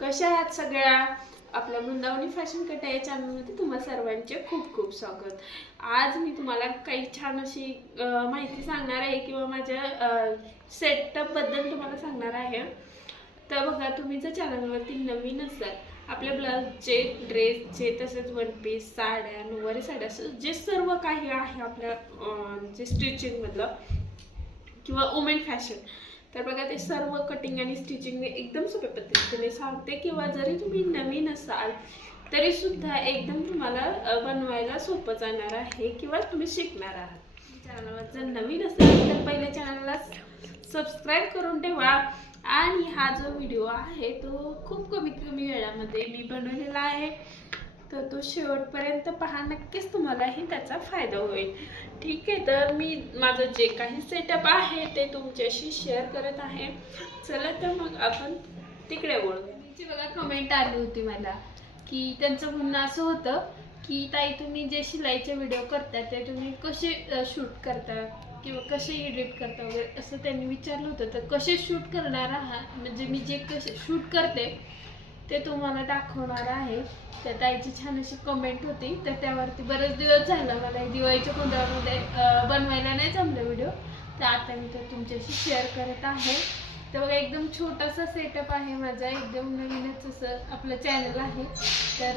कशा आहात सगळ्या? आपल्या वृंदावनी फॅशन कट्टा या चॅनलमध्ये तुम्हा सर्वांचे खूप खूप स्वागत. आज मी तुम्हाला काही छान अशी माहिती सांगणार आहे किंवा माझ्या सेटअप बद्दल तुम्हाला सांगणार आहे. तर बघा, तुम्ही जर चॅनलवरती नवीन असाल, आपल्या ब्लाउजचे, ड्रेसचे, तसेच वन पीस, साड्या, नऊवारी साड्या, जे सर्व काही आहे आपल्या जे स्टिचिंग मधलं किंवा वुमेन फॅशन, तर बघा ते सर्व कटिंग आणि स्टिचिंग एकदम सोप्या पद्धतीने सांगते. किंवा जरी तुम्ही नवीन असाल तरी सुद्धा एकदम तुम्हाला बनवायला सोपं जाणार आहे किंवा तुम्ही शिकणार आहात. चॅनलवर जर नवीन असाल तर पहिले चॅनलला सबस्क्राईब करून ठेवा. आणि हा जो व्हिडिओ आहे तो खूप कमी वेळामध्ये मी बनवलेला आहे, तर तो शेवटपर्यंत पहा. नक्कीच तुम्हालाही त्याचा फायदा होईल. ठीक आहे, तर मी माझं जे काही सेटअप आहे ते तुमच्याशी शेअर करत आहे. चला तर मग आपण तिकडे वळूया. बघा, कमेंट आली होती मला की त्यांचं म्हणणं असं होतं की ताई, तुम्ही जे शिलाईचे व्हिडिओ करता ते तुम्ही कसे शूट करता किंवा कसे एडिट करता वगैरे असं त्यांनी विचारलं होतं. तर कसे शूट करणार आहात, म्हणजे मी जे कसे शूट करते ते तुम्हाला दाखवणार आहे. त्या ताईची छान अशी कमेंट होती, तर त्यावरती बरेच दिवस झालं मला दिवाळीच्या गोंधळामध्ये बनवायला नाही जमलं व्हिडिओ, तर आता मी तो तुमच्याशी शेअर करत आहे. तर बघा, एकदम छोटासा सेटअप आहे माझा, एकदम नवीनच असं आपलं चॅनल आहे, तर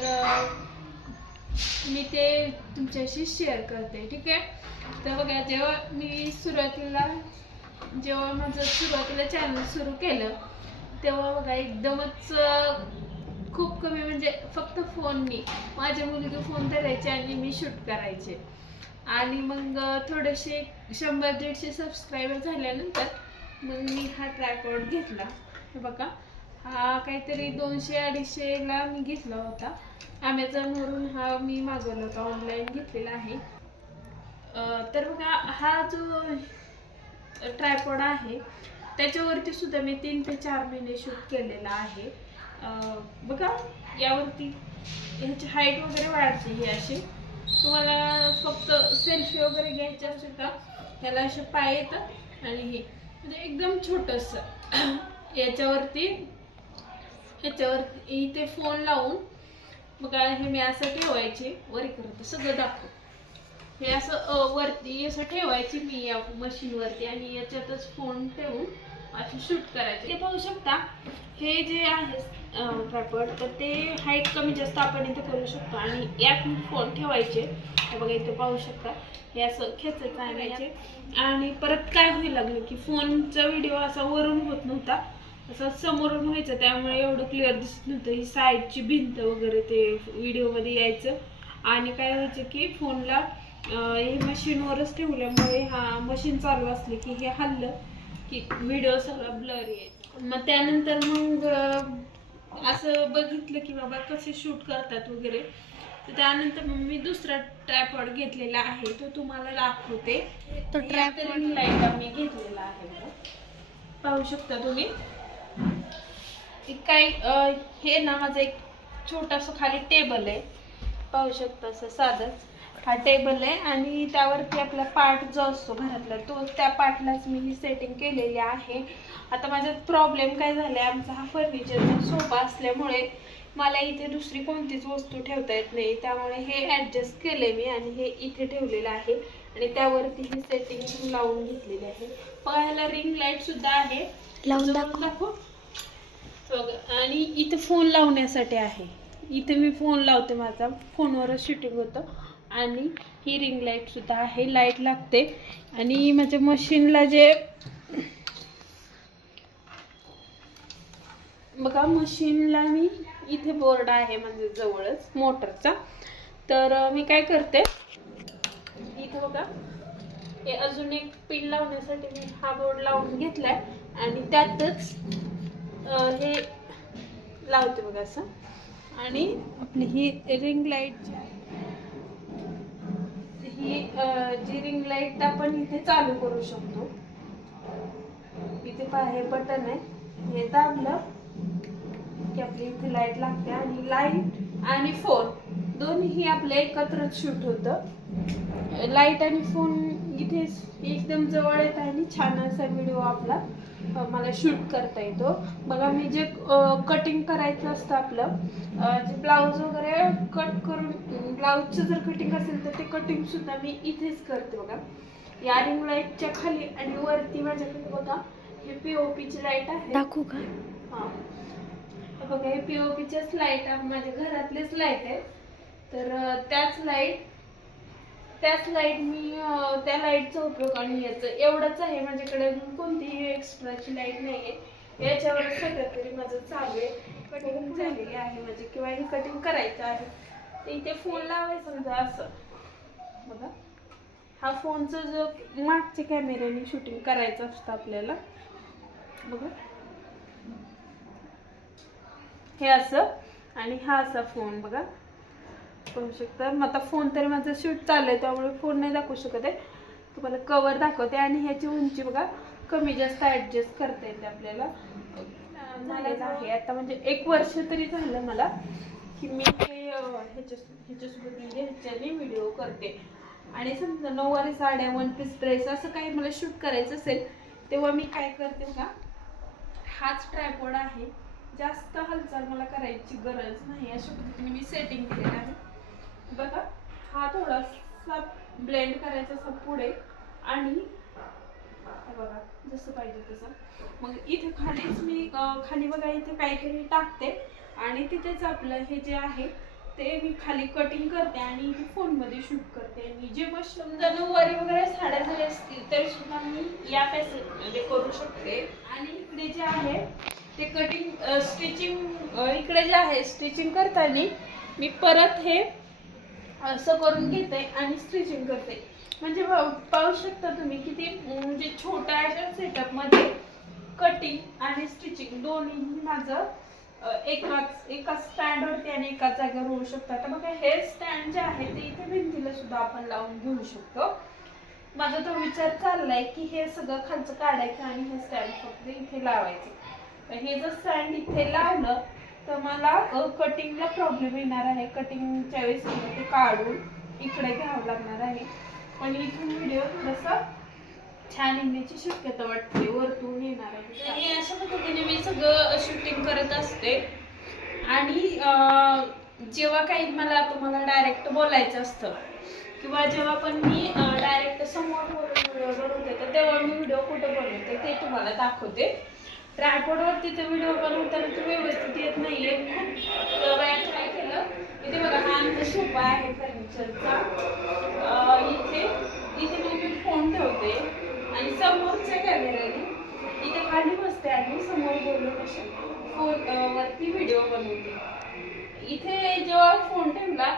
मी ते तुमच्याशी शेअर करते. ठीक आहे, तर बघा, जेव्हा माझं सुरुवातीला चॅनल सुरू केलं तेव्हा बघा एकदमच खूप कमी, म्हणजे फक्त फोननी माझ्या मुलगी फोन धरायचे आणि मी शूट करायचे. आणि मग थोडेसे 100-150 सबस्क्रायबर झाल्यानंतर मग मी हा ट्रायपॉड घेतला. हे बघा, हा काहीतरी 200-250ला मी घेतला होता. ॲमेझॉनवरून हा मी मागवला होता, ऑनलाईन घेतलेला आहे. तर बघा, हा जो ट्रायपॉड आहे त्याच्यावरती सुद्धा मी 3 ते 4 महिने शूट केलेला आहे. बघा, यावरती ह्याची हाईट वगैरे वाढते. ही अशी तुम्हाला फक्त सेल्फी वगैरे घ्यायची असेल का, त्याला असे पाय येतात आणि हे म्हणजे एकदम छोटंसं याच्यावरती इथे फोन लावून बघा, हे मी असं ठेवायचे, वरी करत सगळं दाखव. हे असं वरती असं ठेवायची मी या मशीनवरती आणि याच्यातच फोन ठेवून असं शूट करायचे. ते पाहू शकता, हे जे आहे ट्रायपॉड, तर ते हाईट कमी जास्त आपण इथे करू शकतो. आणि यात फोन ठेवायचे. हे बघा, इथे पाहू शकता, हे असं खेचायचं आणायचे. आणि परत काय व्हायला लागलं की फोनचा व्हिडिओ असा वरून होत नव्हता, असं समोरून व्हायचं, त्यामुळे एवढं क्लिअर दिसत नव्हतं. ही साईडची भिंत वगैरे ते व्हिडिओमध्ये यायचं. आणि काय व्हायचं की फोनला हे मशीनवरच ठेवल्यामुळे हा मशीन चालू असले की हे हल्लं की व्हिडिओ सगळा ब्लर यायचा. मग त्यानंतर मग असं बघितलं की बाबा कसे शूट करतात वगैरे, तर त्यानंतर मग मी दुसरा ट्रायपॉड घेतलेला आहे, तो तुम्हाला दाखवते. तो ट्रायपॉड लाईट मी घेतलेला आहे, पाहू शकता तुम्ही. काय हे ना, माझं एक छोटासा खाली टेबल आहे, पाहू शकता, असं साधंच हा टेबल आहे. आणि त्यावरती आपला पार्ट जो असतो घरातला, तो त्या पार्टलाच मी ही सेटिंग केलेली आहे. आता माझ्यात प्रॉब्लेम काय झाला, आमचा हा फर्निचरचा सोफा असल्यामुळे मला इथे दुसरी कोणतीच वस्तू ठेवता येत नाही, त्यामुळे हे ॲडजस्ट केले मी आणि हे इथे ठेवलेलं आहे. आणि त्यावरती ही सेटिंग लावून घेतलेली आहे. बघायला रिंग लाईट सुद्धा आहे, लावून दाखव. आणि इथे फोन लावण्यासाठी आहे, इथे मी फोन लावते, माझा फोनवरच शूटिंग होतं. आणि ही रिंग लाईट सुद्धा आहे, लाईट लागते. आणि माझ्या मशीनला जे बघा, मशीनला मी इथे बोर्ड आहे म्हणजे जवळच मोटरचा, तर मी काय करते, इथे बघा, हे अजून एक पिन लावण्यासाठी मी हा बोर्ड लावून घेतलाय आणि त्यातच हे लावते बघा असं. आणि आपली ही रिंग लाईट, जी रिंग लाईट आपण इथे चालू करू शकतो. इथे हे बटन आहे, हे दाबलं की आपली इथे लाईट लागते. आणि लाईट आणि फोन दोन्ही आपलं एकत्रच शूट होतं. लाईट आणि फोन इथे एकदम जवळ येत आहे आणि छान असा व्हिडिओ आपला मला शूट करता येतो. बघा मी जे कटिंग करायचं असतं आपलं जे ब्लाऊज वगैरे कट करून ब्लाऊजचं जर कटिंग असेल तर ते कटिंग सुद्धा मी इथेच करते. बघा या रिंग लाईटच्या खाली आणि वरती माझ्याकडे बघा हे पीओपीची लाईट आहे. दाखवू का? हां बघा हे पीओपीच्याच लाईट माझ्या घरातलेच लाईट आहे. तर त्याच लाईट मी त्या लाईटचा उपयोग आणि याचं एवढंच आहे. माझ्याकडे कोणतीही एक्स्ट्राची लाईट नाही आहे. याच्यावर सगळं तरी माझं चालू आहे. कटिंग झालेली आहे माझी किंवा हे कटिंग करायचं आहे तर इथे फोन लावायचं समजा असं. बघा हा फोनचा जो मागच्या कॅमेऱ्याने शूटिंग करायचं असतं आपल्याला. बघा हे असं आणि हा असा फोन बघा पाहू शकता. मग आता फोन तरी माझं शूट चालू आहे त्यामुळे फोन नाही दाखवू शकत आहे. तुम्हाला कवर दाखवते आणि ह्याची उंची बघा कमी जास्त ॲडजस्ट करता येते आपल्याला. झालेलं आहे आता म्हणजे 1 वर्ष तरी झालं मला की मी हे ह्याच्यासोबत म्हणजे ह्याच्याने व्हिडिओ करते. आणि समजा नऊवारी साड्या, वन पीस ड्रेस असं काही मला शूट करायचं असेल तेव्हा मी काय करते बघा हाच ट्रायपॉड आहे. जास्त हालचाल मला करायची गरज नाही. अशा पद्धतीने मी सेटिंग केलेलं आहे. बघा हा थोडासा ब्लेंड करायचा असा पुढे आणि बघा जसं पाहिजे तसं. मग इथे खालीच मी खाली बघा इथे काहीतरी टाकते आणि तिथेच आपलं हे जे आहे ते मी खाली कटिंग करते आणि इथे फोनमध्ये शूट करते. आणि जे मशीन नऊवारी वगैरे साड्या जरी असतील तरी सुद्धा मी या पॅसेजमध्ये करू शकते. आणि इकडे जे आहे ते कटिंग स्टिचिंग इकडे जे आहे स्टिचिंग करताना मी परत हे असं करून घेते आणि स्टिचिंग करते. म्हणजे पाहू शकता तुम्ही किती म्हणजे छोट्या सेटअपमध्ये कटिंग आणि स्टिचिंग दोन्ही माझं एका स्टँडवरती आणि एका जागेवर होऊ शकतं. आता बघा हे स्टँड जे आहे ते इथे भिंतीला सुद्धा आपण लावून घेऊ शकतो. माझा तो विचार चाललाय की हे सगळं खालचं काढायचं आणि हे स्टँड फक्त इथे लावायचं. हे जर स्टँड इथे लावलं तर मला कटिंगला प्रॉब्लेम येणार आहे. कटिंगच्या वेळेस ते काढून इकडे घ्यावं लागणार आहे. पण इथून व्हिडिओ थोडासा छान येण्याची शक्यता वाटते, वरतून येणार आहे. तर हे अशा पद्धतीने मी सगळं शूटिंग करत असते. आणि जेव्हा काही मला तुम्हाला डायरेक्ट बोलायचं असतं किंवा जेव्हा पण मी डायरेक्ट समोर व्हिडिओ बनवते तर तेव्हा मी व्हिडिओ कुठं बनवते ते तुम्हाला दाखवते. ट्रायपॉडवरती तर व्हिडिओ बनवताना तो व्यवस्थित येत नाहीये. खूप वेळा ट्राय केलं. इथे बघा हा आमचा सोफा आहे फर्निचरचा. इथे मी फोन ठेवते आणि समोरच्या कॅमेऱ्याने इथे खाली बसते आणि समोर बोलून असे फोन वरती व्हिडिओ बनवते. इथे जेव्हा फोन ठेवला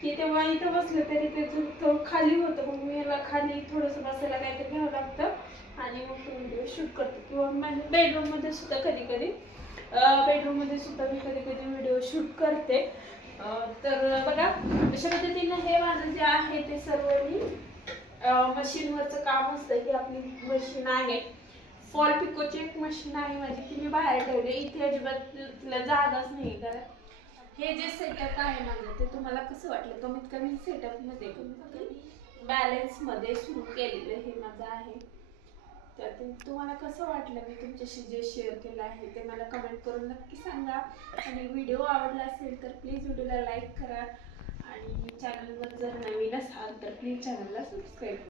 की तेव्हा इथं बसलं तरी त्याचं खाली होतं. मग मी याला खाली थोडंसं बसायला काहीतरी घ्यावं लागतं आणि मग तो व्हिडिओ शूट करते. किंवा माझ्या बेडरूममध्ये सुद्धा कधी कधी मी कधी कधी व्हिडिओ शूट करते. तर बघा अशा पद्धतीने हे माझं जे आहे ते सर्व मी मशीनवरचं काम असतं. ही आपली मशीन आहे फॉल पिकोची एक मशीन आहे माझी. ती मी बाहेर ठेवली. इथे अजिबात तिला जागाच नाही. कारण हे जे सेटअप आहे माझं ते तुम्हाला कसं वाटलं कमीत कमी सेटअपमध्ये कमीत कमी बॅलन्समध्ये सुरू केलेलं हे माझं आहे. तर तुम्हाला कसं वाटलं मी तुमच्याशी जे शेअर केलं आहे ते मला कमेंट करून नक्की सांगा. आणि व्हिडिओ आवडला असेल तर प्लीज व्हिडिओला लाईक करा आणि चॅनलवर जर नवीन असाल तर प्लीज चॅनलला सबस्क्राईब करा.